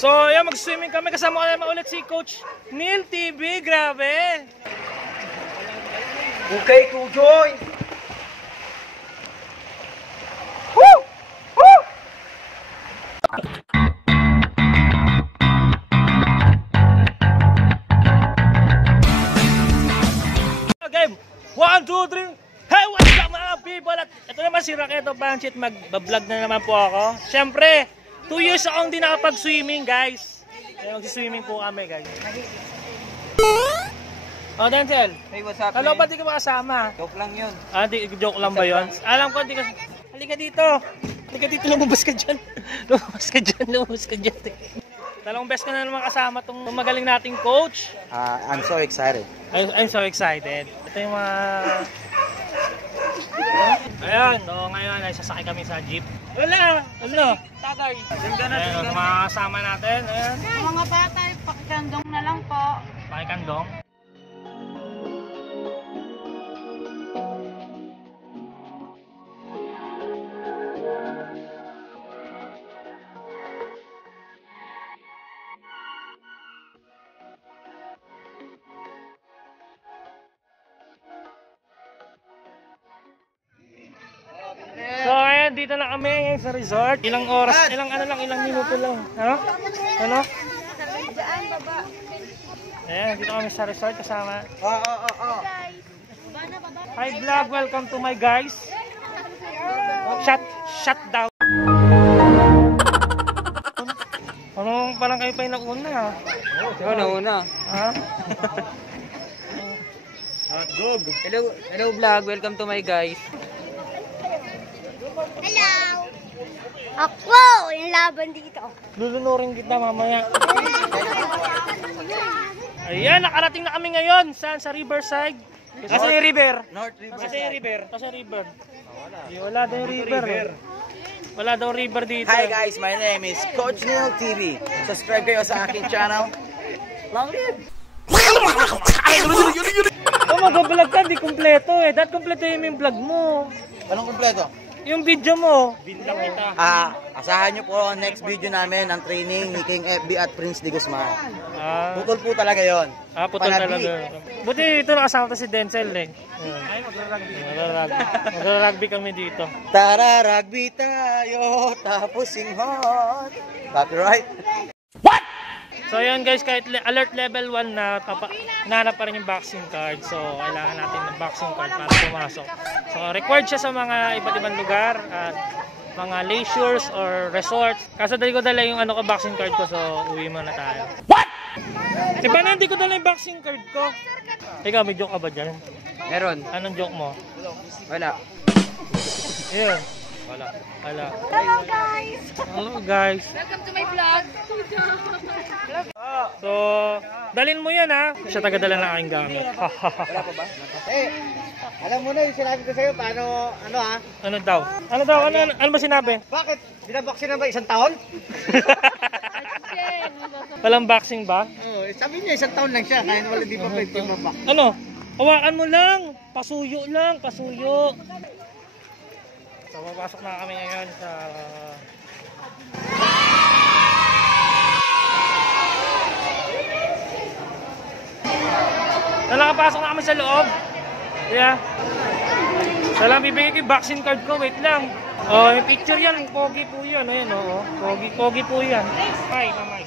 So, yan, mag-swimming kami. Kasama ko naman ulit si Coach Neil TV. Grabe! Okay, Kujoy! Woo! Woo! Okay, 1, 2, 3. Hey, what's up mga people? At ito naman si Raketo Banchit. Mag-vlog na naman po ako. Siyempre, 2 years akong di nakapag-swimming, guys. Kaya mag-swimming po kami, guys. Oh, Denzel. Hey, what's up, Hello, man? ba't di ka makasama? Joke lang yun. Ah, joke lang ba yun? Alam ko, di ka... Halika dito. Halika dito, lumabas ka dyan. Lumabas ka dyan, lumabas ka dyan. Talong best ka na naman kasama itong magaling nating coach. I'm so excited. I'm so excited. Ito yung mga... Ayan, ngayon ay sasakay kami sa jeep. Wala! Ano? Tagay. Ayan, mga kasama natin. Ayan. Mga bata, pakikandong na lang po. Pakikandong. So ayan, dito na kami ngayon sa resort. Ilang oras, ilang minuto lang. Ano? Ano? Ayan, dito kami sa resort kasama. Hi vlog, welcome to my guys. Shut down. Parang kayo pa yung nauna. Ikaw nauna. Ha? Hello vlog, welcome to my guys. Hello! Ako! Yung laban dito. Lulunurin kita mamaya. Ayan, nakarating na kami ngayon. Saan? Sa Riverside. Kasi yung river. North River. Kasi yung river. Kasi river. Wala daw yung river. Wala daw river dito. Hi guys, my name is Coach Neil TV. Subscribe kayo sa aking channel. Long live! Oh, mag-vlog ka, di kumpleto eh. Dapat kumpleto yung vlog mo. Anong kumpleto? Yung video mo. Binlang kita. Asahan nyo po ang next video namin ng training ni King FB at Prince de Guzman. Putol po talaga yon. Putol talaga. Buti dito nakasama to si Denzel eh. Ay, magra-rugby kami dito. Tara, rugby tayo, tapos singhot. Copyright. What? So yun guys, kahit alert level 1 na nahanap pa rin yung vaccine card. So kailangan natin ng vaccine card para pumasok. So required siya sa mga iba't ibang lugar at mga leisures or resorts. Kaso dali ko dala yung vaccine card ko, so uwi muna tayo. What? Diba na hindi ko dala yung vaccine card ko? Ikaw, may joke ka ba dyan? Meron. Anong joke mo? Wala. Yun. Wala. Hello guys! Hello guys. Welcome to my vlog! So, dalhin mo yan ha. Siya taga-dala na aking gamit. Wala pa ba? Alam mo na yung sinabi ko sa'yo, paano, Ano daw? Ano ba sinabi? Bakit? Binabaksin na ba 1 taon? Walang vaccine ba? Oo, sabi niya 1 taon lang siya, kahit wala di pa pwede mabak. Ano? Hawakan mo lang. Pasuyo lang, pasuyo. So, papasok na kami ngayon sa... Nakapasok na kami sa loob. Yeah. So lang, bibigay ko yung vaccine card ko. Wait lang. Oh, yung picture yan. Pogi po yan. Ayan, oh. Pogi po yan. Hi, mamay.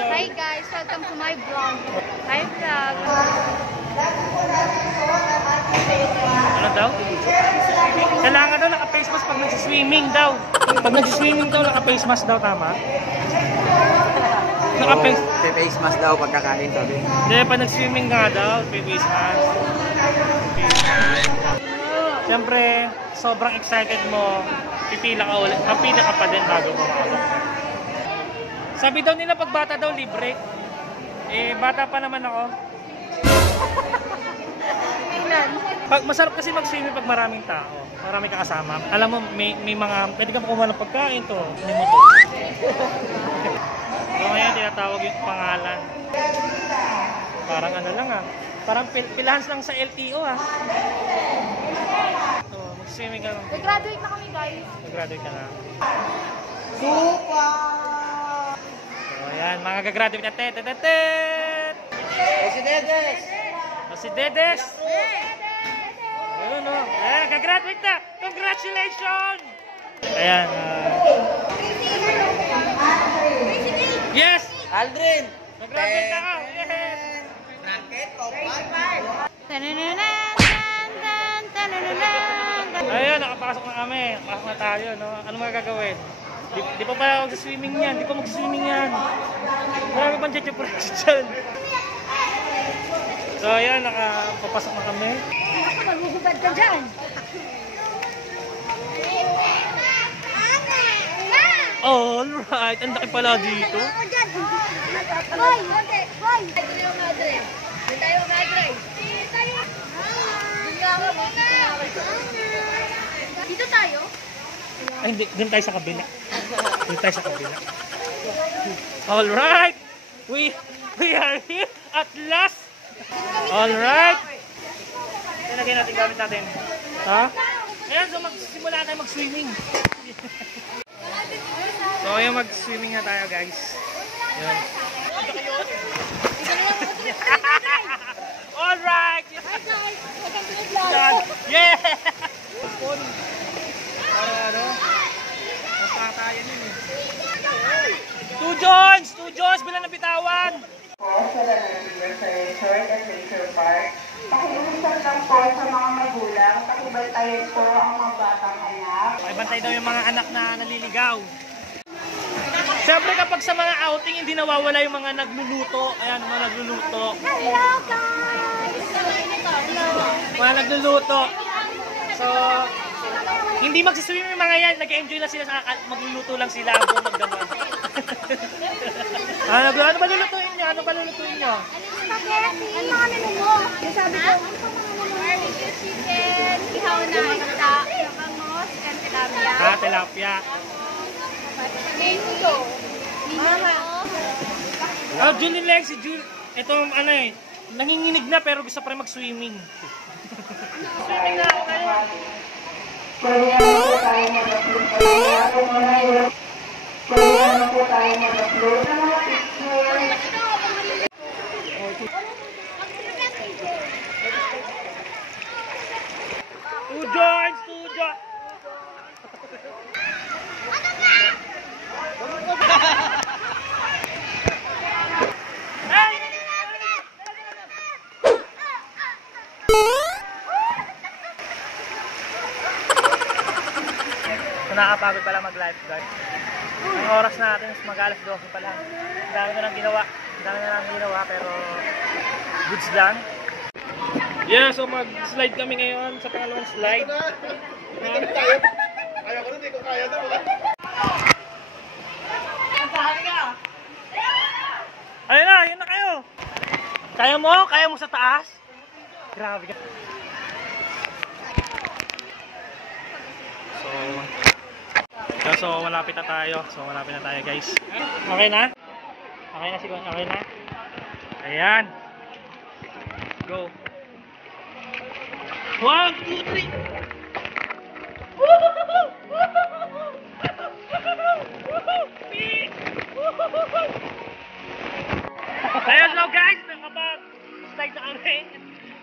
Hi guys! Welcome to my vlog! Hi vlog! Ano daw? Kailangan daw naka-face mask pag nagsiswimming daw. Pag nagsiswimming daw, naka-face mask daw, tama? Naka-face... Face mask daw pagkakain sabi. Hindi, pag nagswimming nga daw, face mask. Siyempre, sobrang excited mo, pipila ka pa din bago pumasok. Sabi daw nila pag bata daw libre. Eh, bata pa naman ako. Masarap kasi mag-swimming pag maraming tao. Marami ka kasama. Alam mo, may mga, pwede ka kumuha ng pagkain to. Ano mo to? So ngayon, tinatawag yung pangalan. Parang ano lang Parang pilahans lang sa LTO So, mag-swimming ka lang. Nag-graduate na kami guys. Nag-graduate ka na. Super! Ayan, mga gagraduate na tetetetet. Si Dedes! Si Dedes. Ayun o. Ayan, gagraduate na. Congratulations! Ayan. Yes! Aldrin! Gagraduate na ka. Yes! Bracket, topan. Ayun, nakapasok na kami. Nakapasok na tayo, no? Ano mga gagawin? Di pa pala mag-swimming yan. Di pa mag-swimming yan. Marami pang cheche-preche dyan. So, ayan, nakapapasok na kami. Ako, magugubad ka dyan. Alright, ang laki pala dito. Ako dyan. Boy! Boy! Tayo madre. Tayo madre. Dito tayo? Ay, hindi. Doon tayo sa kabila. Doon tayo sa kabila. Alright! We are here at last! Alright! Lagyan natin gamit natin. Ha? Ayan, so magsimula tayo mag-swimming. So, ayun, mag-swimming na tayo, guys. Ayan. Alright! Hi guys! Welcome to the vlog! Yeah! Para ano? Magpatayan yun eh. Two Jones! Bilang nabitawan! Po sa Resort at Nature Park. Pakiusap lang po sa mga magulang, pakibantayan po ang mga batang anak. Pakibantay daw yung mga anak na naliligaw. Siyempre kapag sa mga outing, hindi nawawala yung mga nagluluto. Ayan, mga nagluluto. Hello guys! Mga nagluluto. So, hindi magsiswim yung mga yan. Nag-enjoy na sila sa magluluto lang sila habang magdamag. Ano ba lulutuin nyo? Ano ba lulutuin nyo? Spaghetti! Ano mga menu mo? Yung sabi ko, barbecue chicken, ihaw na isda, kangos, and tilapia. Tilapia. Menudo. Julie Lex, si Julie. Ito, ano eh, nanginginig na pero gusto pa rin mag-swimming. Swimming na ako kayo. Pwede naman po tayo mag-upload. Pwede naman po tayo mag-upload ng mga picture. Two joints! So, nakakapagod pala mag-lifeguard. Ang oras natin is mag-alas 12 pa lang. Ang dami na lang ginawa pero goods lang. Yeah, so mag-slide kami ngayon sa pangalawang slide. Kaya ko rin, di ko kaya na. Ayun na kayo. Kaya mo sa taas? Grabe ka. So, malapit na tayo. Guys. Okay na? Okay na? Ayan. Go. 1, 2, 3. Ayan, so guys, nakapag-slide na kami.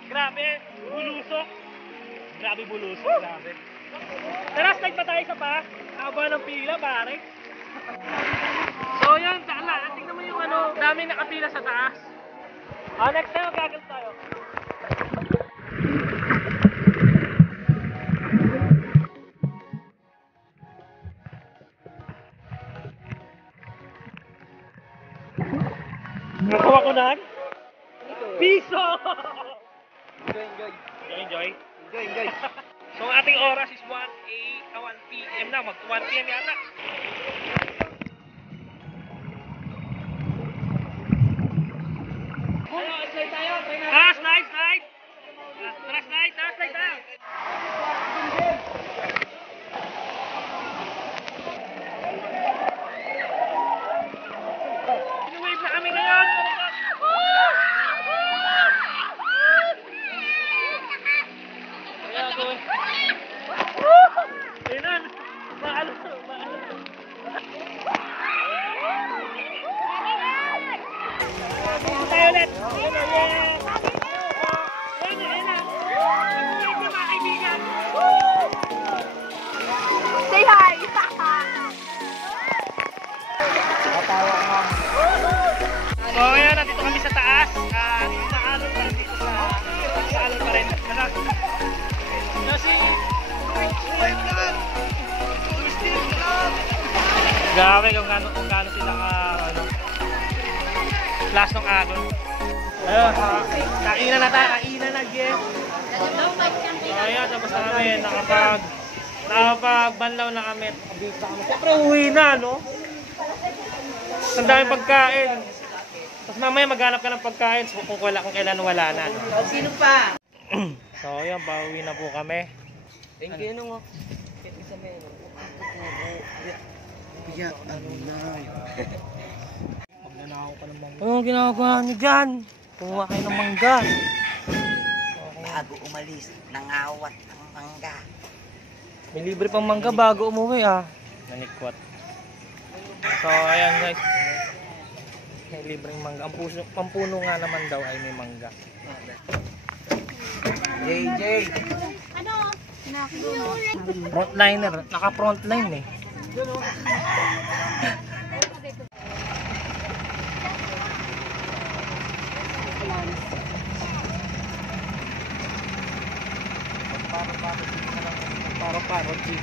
Grabe, bulusok. Grabe. Tara, slide pa tayo sa pa. Haba ng pila, pare. So yun, tingnan mo yung daming nakapila sa taas. Next time, gagal tayo. Nakuha ko na? Piso! Enjoy. So ang ating oras is 1 p.m. na. Mag 1 p.m. yata. Slide tayo. Slide! Tara, slide tayo. Sinuwave na kami ngayon. Ayun. Maalo. Tayo ulit. Ayun na, yeah. Ayun na, ayun na. Ayun na, mga kaibigan. Say hi! So ayan, nandito kami sa taas. Sa alon pa rin dito sa alon pa rin. Kasi grabe kung gaano sila ka flash ng alon. Ayun, kainan na tayo, kainan na guys. So ayan, tapos na kami, nakapagbanlaw na kami. Siyempre uwi na, no? Ang dami pagkain. Tapos mamaya maghanap ka ng pagkain kung kailan wala na. No? Sino pa? So ayan, pauwi na po kami. Thank you, no? Anong ginagawa niyo dyan? Kumuha kayo ng mangga. Bago umalis, nangawat ng mangga. May libre pang mangga bago umuwi Nanikwat. So ayan guys. May libreng mangga. Ang puno nga naman daw ay may mangga. JJ. Ano? Frontliner. Naka-frontline eh. Paro-paro jeep.